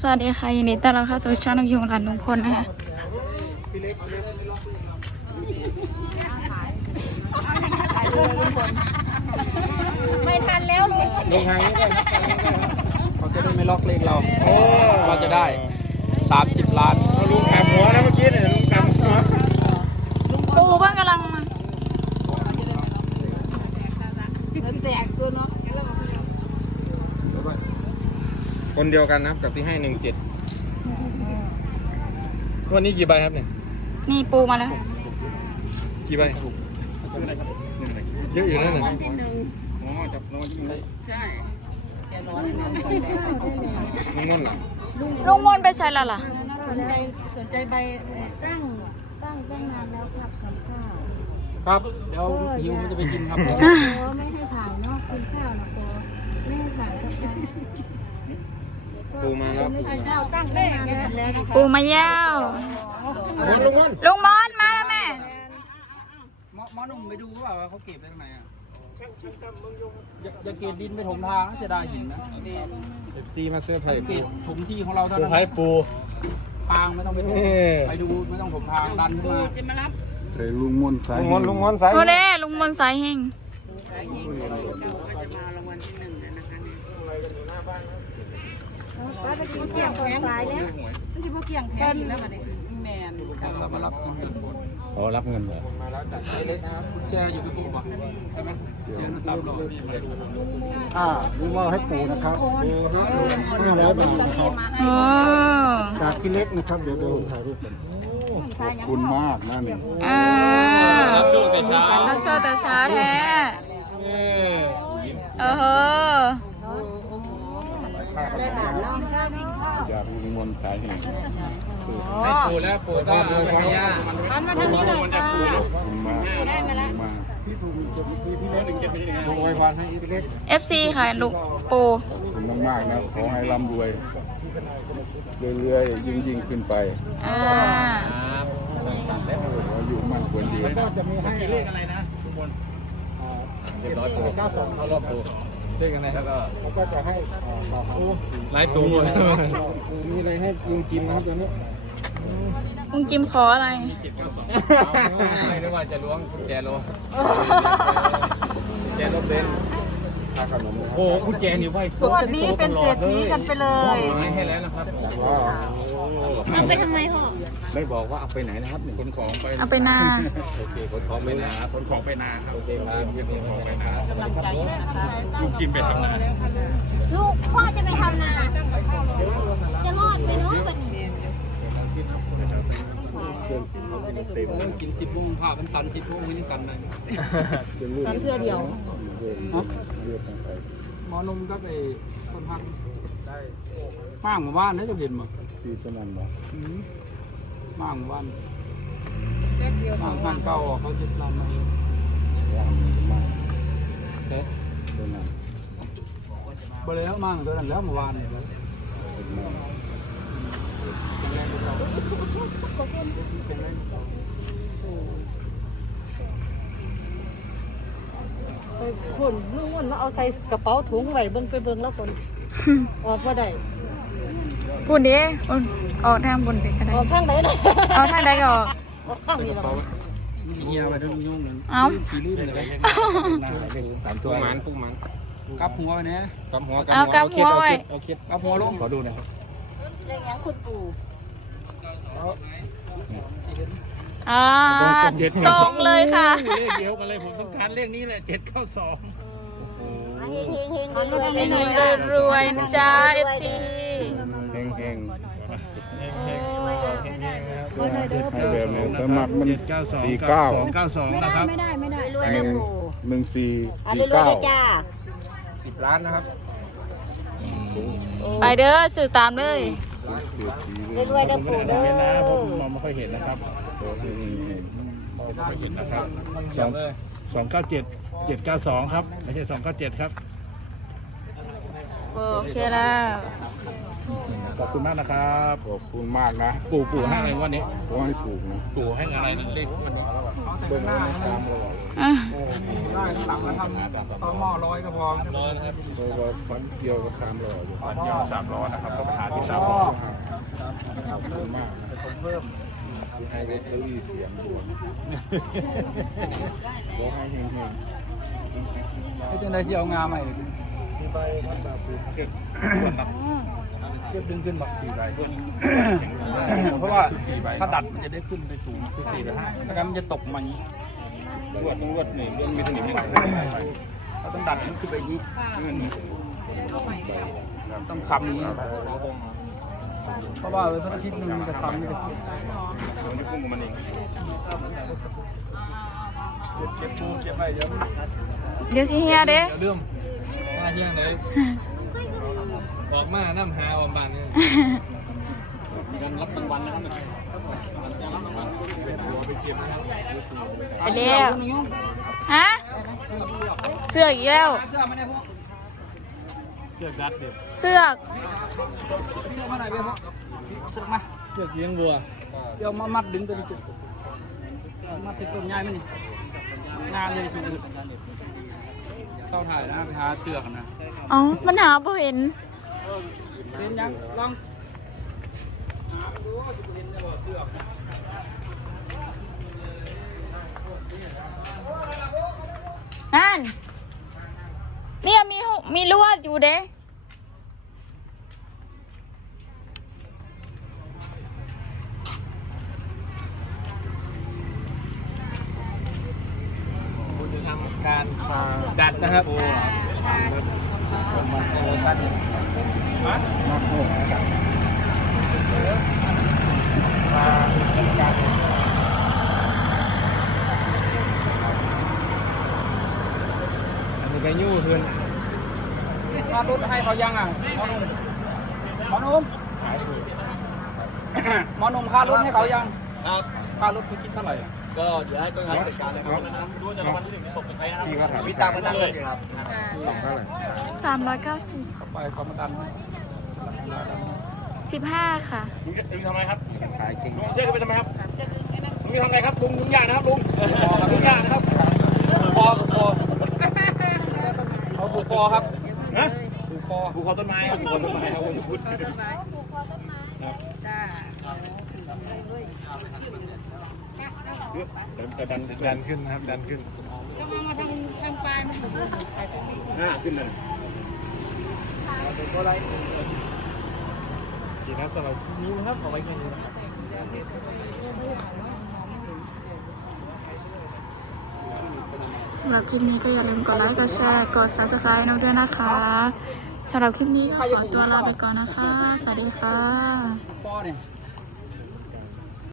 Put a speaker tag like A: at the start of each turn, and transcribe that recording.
A: สวัสดีค่ะยินดีต้อนรับเข้าสู่ช่องนกยุงหลานลุงพลนะคะ
B: ไม่ทันแล้วลุง
C: ลงทางนี้ด้วยเขาจะได้ไม่ล็อกเลงเราเราจะได้ 30 ล้าน
D: ลุงขับหัวนะเมื่อกี้เนี่ยลุงขับหัว
A: ปูเพิ่งกำลังมา
B: แตกตัวเนาะ
D: คนเดียวกันนะครับกับที่ให้หนึ่งเจ็ดวันนี้กี่ใบครับเนี่ย
A: นี่ปูมาแล้ว
D: กี่ใบเยอะอยู่นั่นน่ะ
B: ที่หนึ่ง
D: อ๋อจับรางวัลที่หนึ่ง
B: ใช่
D: ลุงนุ่นเหรอ
A: ลุงมนต์ไปใส่และล่ะ
B: สนใจสนใจใบเอ่อตั้งตั้งตั้งนานแล้วครับกับข้าว
C: ครับเดี๋ยวหิวมันจะไปกินครับผม
B: โอ้ไม่ให้ถ่ายเนาะกินข้าวนะโปไม่ให้ถ่ายกับข้าว
D: ปูมาแล้ว
B: ไม่ให้ข้าวตั้งได้นานแล้วแล้ว
A: ปูมาเย้าว
D: ลุงนุ่น
A: ลุงมอนมาแล้วแม่
C: หมอหมอหนุ่มไปดูว่าเขาเก็บได้ตรงไหนอะอย่าอย่าเกตดินไปถมทางนะเสียดายหินนะ
D: เอฟซีมาเสื้อร์ไผ่
C: เก
D: ปู
C: ตถมที่ของเราเท่า
D: เสื้อ
C: นั้น
D: ร์ไผ่ปู
C: ทางไม่ต้องไปถม
D: นี่
C: ไปดูไม่ต้องถมทางดันขึ้นมา
B: จะมารับ
E: ใส่ลุงมนต์สาย
D: ลุงมนลุงมนสาย
A: โอเด้ลุงมนต์สายเฮง
B: ก็ไปกินเกี่ยงแผงสายแล้วมันจะพวกเกี่ยงแผงแล้วมาเนี่ย
C: เรามารับที่นี่
D: ขอรับเงินเลย
C: กุญแจอยู่ที่ตู้ป่ะใช่ไหมเจนสามร้อย
E: อ่าลุงว่าให้ปู่นะครับห้าร้อยบาทนะครับจากพี่เล็กนะครับเดี๋ยวเดี๋ยวถ่ายรูปกันขอบคุณมากนะนี่
A: อ่า
D: รับช่วงแต่เช้า
A: ราโชว์แต่ช้าแท้เออ เฮอ
E: จากลุงมนต์สายแห่ง
D: ให้ปูแล้วปูก็ให้ย่า
B: มันมาทางนี้หน่อยค่ะ
E: ขอบคุณมากขอบคุณมาที่ถูกจดคือพี่เล็ก
D: ลุงอวยพรให้พี่เล็ก
A: เอฟซีค่ะลูกปู
E: คุณมากๆนะขอให้ร่ำรวยเรื่อยๆยิ่งยิ่งๆขึ้นไป
A: อ่า
E: อยู่มั่นควรดี
D: ก็จะมีให้เลขอะไรนะทุกคนเรียบร้อยปูเก้าสองเข้ารอบปู เลขอะไรครับก็
E: แล้วก็จะให้อ่าต่อครับ
D: หลายตัวมีอะไรให้ลุงจิมนะครับตัวนี้
A: ลุงจิมขออะไร
D: ไม่ได้ว่าจะล้วงกุญแจโลแจรถเบนซ์
E: ค่าขนมนะครับ
D: โอ้กุญแจอยู่ไว้
B: ตัวนี้เป็นเศรษฐีกันไปเลย
D: ให้แล้วนะครับ
E: ว้าว
B: เอาไปทำไมพ่อ
D: ไม่บอกว่าเอาไปไหนนะครับขนของไป
A: เอาไปหน้า
D: โอเคขนของไปนาขนของไปนาโอเคครับขนของไปนาลูกจิมไปทำนา
B: ลูกพ่อจะไปทำนาจะรอดไหมเนาะวันนี้
C: กินชิดพุ่งผ้ามันสันชิดพุ่งไม่ได้สันเลย
B: สันเทือเดียว
C: หมอหนุ่มก็ไปคนพักได้มากหมู่บ้านได้จะเห็นมั้ง
E: ปีสนั่น เหรอ
C: มากหมู่บ้านมากบ้านเก่าเขาจะทำอะไร
E: ว่างมาก
C: เอ๊ะ
E: สนั่น
C: บ่แล้วมั่งตัวนั้นแล้วเมื่อวานนี่แล้ว
B: ไปคนลูกคนแล้วเอาใส่กระเป๋าถุงไว้เบิ่งไปเบิ่งแล้วคน ออกบ่ได้
A: บุญดิบุญ ออกทางบุญไปก็ได้
B: ออกข้างไหนล่ะ
A: เอาทางใดก็ออก
B: ออกข้างนี้ล่ะ
C: เฮียไปทั้งยุ่งเลย
A: เอา
C: สีลื่นเลย
D: สามตัวมันปุ๊กมัน
C: กลับหัวไปเนี่ย
D: กำหัว
A: เอากำหัวไว้
D: เอาเคล็ด
C: กลับหัวลง
D: ขอดูนะครับ
B: เรื่องหยังคุณปู่
A: อ่าตรงเลยค่ะ
D: เลขเดียวกันเลยผมต้องการเลขนี้แหละเจ็ดเก้าสอง
B: เฮงเฮงเฮงรวยไป
A: เฮ
B: เลย
A: งๆรวยๆนะจ๊ะเอฟซี
E: แห้งแห้ง
D: ๆ
E: ให้แบบไหนสมัครมันสี่เก้า
D: เก้าสองนะครับ
B: ไม่ได้ไม่ได้รวย
E: ห
B: เด้
E: นึ่
B: องปู่
E: หนึ่งสี่
B: อะ
E: สี่
B: รวย
E: เก้า
B: ๆจ้า
D: สิบล้านนะครับ
A: ไปเด้อสื่อตามเลย
B: รวยๆเด้อปู่เด้อ
D: มองไม่ค่อยเห็นนะครับไม่เห็นนะครับสองสองเก้าเจ็ดเจ็ดเก้าสองครับไม่ใช่สองเก้าเจ็ดครับ
A: โอเคแล้ว
D: ขอบคุณมากนะครับ
E: ขอบคุณมากนะ
D: ปู่ปู่ให้อะไรวันนี้
E: ขอให้ถูกนะ
D: ปู่ให้อะไรนั่นเลขวันนี้
E: เบิ่งหน้าตามเรา
D: ฮ
A: อะ
C: ได้สั่งมาทำต่อหม้อร้อยก็พอร้อยนะครับ
E: เพราะว่าฟันเกี่ยวกับคามหล่ออยู่
D: ตอนเที่ยวสามล้อนะครับก็ไปหาที่สาม
C: อ๋
D: ล้
C: อ
D: อ
E: ขอบคุณมากนะ
C: เพิ่ม
E: ที่ให้ลอตเตอรี่เสียงด่วนบอกให้เฮง
C: ให้จังได้ที่เอางาใหม่
E: ๆมีใบพันดาบ
D: เก็บ เก็บดึงขึ้นมาสี่ใบขึ้น
C: เพราะว่าถ้าดัดมันจะได้ขึ้นไปสูงคือสี่ไปห้าไม่งั้นมันจะตกมาอย่างนี้
D: รวดต้องรวดหนึ่งเรื่องมีสนิมไม่ไหล
C: เราต้องดัดมันขึ้นไปอย่างนี้ต้องคำอย่างนี้เพราะว่าเวลาอาทิตย์หนึงมันจะคำนี่จะ
D: ตัวนี้พุ่งมันเอง
C: เก็บปูเก็บไว้เดี๋ยว
A: เดี๋ยวสิเฮียเด้
F: เดี๋ยวเรื่องมาเที่ยงเลย บอกมาน้ำหาอมบานเนี่ย
C: ยังรับรางวัลนะครับยังรับรางวัล
F: ไปเก็บนะครับ
A: ไปแล้วฮะเสือกอีกแล้ว
C: เสื้อมาไหนพวก
F: เสือกดัดเด็ด
A: เสือก
C: เสื้อมาไหนพวกเสื้อมา
F: เสือกเลี้ยงวัว
C: เดี๋ยวมามัดดึงตัวนี้จุดมัดที่ต้นใหญ่มันนี่งานเลยสุดเข้าถ่ายนะไปหาเสือกนะ
A: เอ้ามันหาบ่เห็น
C: เป็นยังลอง
A: นั่นเนี่ยมีหุมีลวดอยู่เด้
F: คุณจะทำการดัดนะครับ
C: มันโอ้ท่านนี่
E: มากโหดนะครับ
F: อันนี้ก็ยู่เพื่อน
C: ค่ารถให้เขายังอะหมอนุ่มหมอนุ่มหมอนุ่มค่ารถให้เขายัง
F: ครับ
C: ค่ารถไปคิดเท่าไหร่
F: ก็เดี๋ยวให้ต้นทางจัดการเลยครับนะดูจะรางวัลที่หนึ่งตกเป็นใครนะครับ
E: พี่ก็ถาม
F: มีตังค์มานั่งเลยครับ
E: สองเท่าไหร่
A: สามร้อยเก้าสิบ
C: ไปความดัน
A: สิบห้าค่ะ
D: ลุงจะลุงทำอะไรครับ
E: ขายเก่ง
D: ลุงเชื่อกันไปทำไมครับลุงจะทำอะไรครับลุงลุงยากนะครับลุงลุงยากนะครับ
C: คอคอเอาผูกคอครับ
D: นะ
C: ผูกคอ
D: ผูกคอต้นไม้ครับผูกคอต้นไม้ครับผมพูด แต่ดัน
F: ดันขึ้นนะครับดันขึ้น
B: ต้องเอามาทางทางปลายมันถึงใส่ตรงนี้
D: หน้าขึ้นเลย
F: ดีครับสำหรับคลิปนี้นะครับเอาไว้แค่นี้นะครับ
A: สำหรับคลิปนี้ก็อย่าลืมกดไลค์ กดแชร์ กด subscribe น้องด้วยนะคะสำหรับคลิปนี้ก็ขอตัวลาไปก่อนนะคะ สวัสดีค่ะ
C: คอเนี่ย